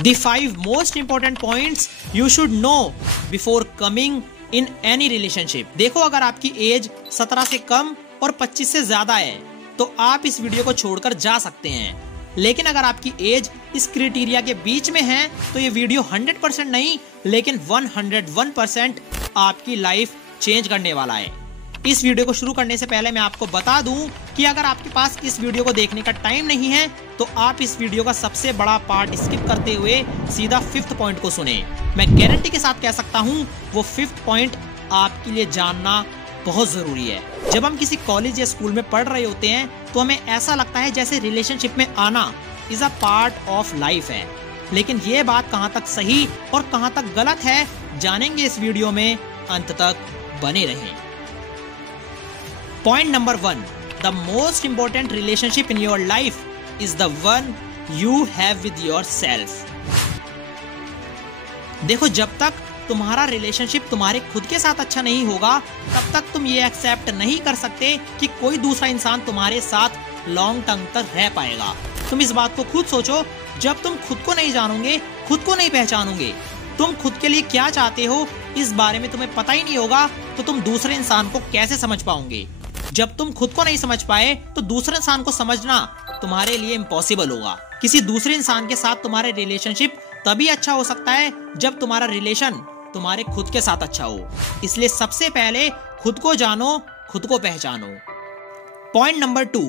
The 5 most important points you should know before coming in any relationship। देखो, अगर आपकी as 17 से कम और 25 से ज्यादा है तो आप इस वीडियो को छोड़कर जा सकते हैं, लेकिन अगर आपकी एज इस क्राइटेरिया के बीच में है तो ये वीडियो 100% नहीं लेकिन 101% आपकी लाइफ चेंज करने वाला है। इस वीडियो को शुरू करने से पहले मैं आपको बता दूं कि अगर आपके पास इस वीडियो को देखने का टाइम नहीं है तो आप इस वीडियो का सबसे बड़ा पार्ट स्किप करते हुए सीधा 5th पॉइंट को सुने। मैं गारंटी के साथ कह सकता हूं वो 5th पॉइंट आपके लिए जानना बहुत जरूरी है। जब हम किसी कॉलेज या स्कूल में पढ़ रहे होते हैं तो हमें ऐसा लगता है जैसे रिलेशनशिप में आना is a part of life है, लेकिन ये बात कहाँ तक सही और कहाँ तक गलत है जानेंगे इस वीडियो में, अंत तक बने रहें। Point number 1, the most important relationship in your life is the one you have with yourself। देखो, जब तक तुम्हारा रिलेशनशिप तुम्हारे खुद के साथ अच्छा नहीं होगा तब तक तुम ये एक्सेप्ट नहीं कर सकते कि कोई दूसरा इंसान तुम्हारे साथ लॉन्ग टर्म तक रह पाएगा। तुम इस बात को खुद सोचो, जब तुम खुद को नहीं जानोगे, खुद को नहीं पहचानोगे, तुम खुद के लिए क्या चाहते हो इस बारे में तुम्हें पता ही नहीं होगा तो तुम दूसरे इंसान को कैसे समझ पाओगे। जब तुम खुद को नहीं समझ पाए तो दूसरे इंसान को समझना तुम्हारे लिए इम्पॉसिबल होगा। किसी दूसरे इंसान के साथ तुम्हारे रिलेशनशिप तभी अच्छा हो सकता है जब तुम्हारा रिलेशन तुम्हारे खुद के साथ अच्छा हो। इसलिए सबसे पहले खुद को जानो, खुद को पहचानो। Point number 2,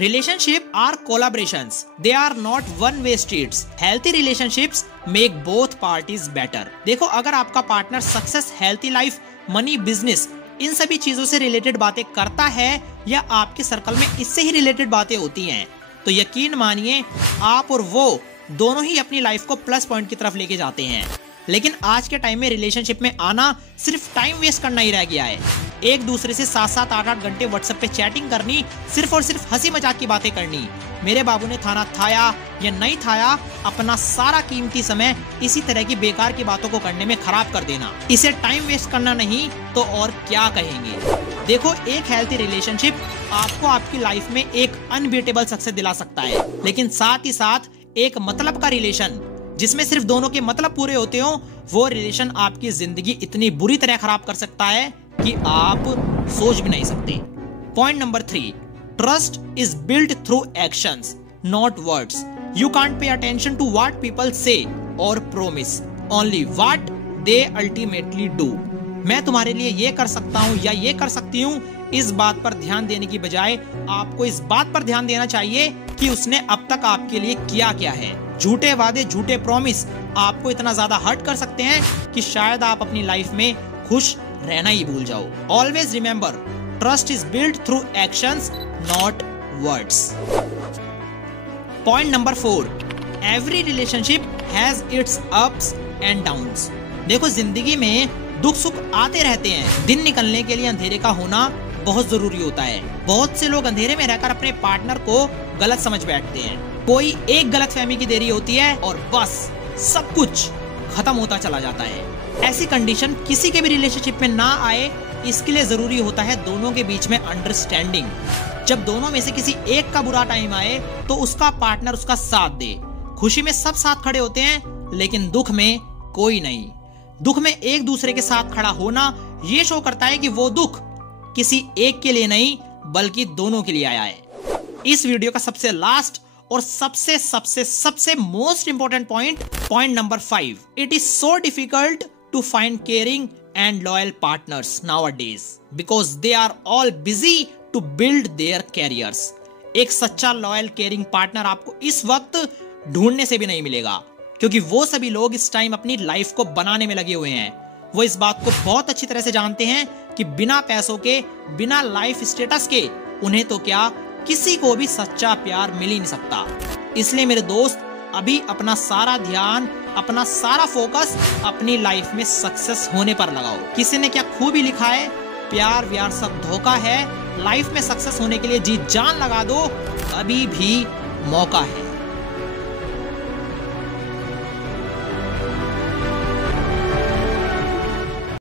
relationship are collaborations, they are not one way streets. Healthy relationships make both parties better. देखो, अगर आपका partner success, healthy life, money, business, इन सभी चीजों से रिलेटेड बातें करता है या आपके सर्कल में इससे ही रिलेटेड बातें होती हैं तो यकीन मानिए आप और वो दोनों ही अपनी लाइफ को प्लस पॉइंट की तरफ लेके जाते हैं। लेकिन आज के टाइम में रिलेशनशिप में आना सिर्फ टाइम वेस्ट करना ही रह गया है। एक दूसरे से 7-7, 8-8 घंटे व्हाट्सएप पे चैटिंग करनी, सिर्फ और सिर्फ हंसी मजाक की बातें करनी, मेरे बाबू ने खाना खाया या नहीं खाया, अपना सारा कीमती समय इसी तरह की बेकार की बातों को करने में खराब कर देना, इसे टाइम वेस्ट करना नहीं तो और क्या कहेंगे। देखो, एक हेल्थी रिलेशनशिप आपको आपकी लाइफ में एक अनबीटेबल सक्सेस दिला सकता है, लेकिन साथ ही साथ एक मतलब का रिलेशन जिसमें सिर्फ दोनों के मतलब पूरे होते हो, वो रिलेशन आपकी जिंदगी इतनी बुरी तरह खराब कर सकता है कि आप सोच भी नहीं सकते। Point number 3, trust is built through actions not words. You can't pay attention to what people say और promise, only what they ultimately do. मैं तुम्हारे लिए ये कर सकता हूँ या ये कर सकती हूँ, इस बात पर ध्यान देने की बजाय आपको इस बात पर ध्यान देना चाहिए कि उसने अब तक आपके लिए किया क्या है। झूठे वादे, झूठे प्रॉमिस आपको इतना ज्यादा हर्ट कर सकते हैं कि शायद आप अपनी लाइफ में खुश रहना ही भूल जाओ। Always remember, trust is built through actions not words. Point number 4, every relationship has its ups and downs. देखो, जिंदगी में दुख सुख आते रहते हैं। दिन निकलने के लिए अंधेरे का होना बहुत जरूरी होता है। बहुत से लोग अंधेरे में रहकर अपने पार्टनर को गलत समझ बैठते हैं। कोई एक गलतफहमी की देरी होती है और बस सब कुछ खत्म होता चला जाता है। ऐसी कंडीशन किसी के भी रिलेशनशिप में ना आए, इसके लिए जरूरी होता है दोनों के बीच में अंडरस्टैंडिंग। जब दोनों में से किसी एक का बुरा टाइम आए तो उसका पार्टनर उसका साथ दे। खुशी में सब साथ खड़े होते हैं लेकिन दुख में कोई नहीं। दुख में एक दूसरे के साथ खड़ा होना ये शो करता है कि वो दुख किसी एक के लिए नहीं बल्कि दोनों के लिए आया है। इस वीडियो का सबसे लास्ट और सबसे सबसे सबसे most important point number 5, it is so difficult to find caring and loyal partners nowadays because they are all busy to build their careers. एक सच्चा लॉयल केयरिंग पार्टनर आपको इस वक्त ढूंढने से भी नहीं मिलेगा, क्योंकि वो सभी लोग इस टाइम अपनी लाइफ को बनाने में लगे हुए हैं। वो इस बात को बहुत अच्छी तरह से जानते हैं कि बिना पैसों के, बिना लाइफ स्टेटस के उन्हें तो क्या, किसी को भी सच्चा प्यार मिल ही नहीं सकता। इसलिए मेरे दोस्त, अभी अपना सारा ध्यान, अपना सारा फोकस अपनी लाइफ में सक्सेस होने पर लगाओ। किसी ने क्या खूबी लिखा है, प्यार व्यार सब धोखा है। लाइफ में सक्सेस होने के लिए जी जान लगा दो, अभी भी मौका है।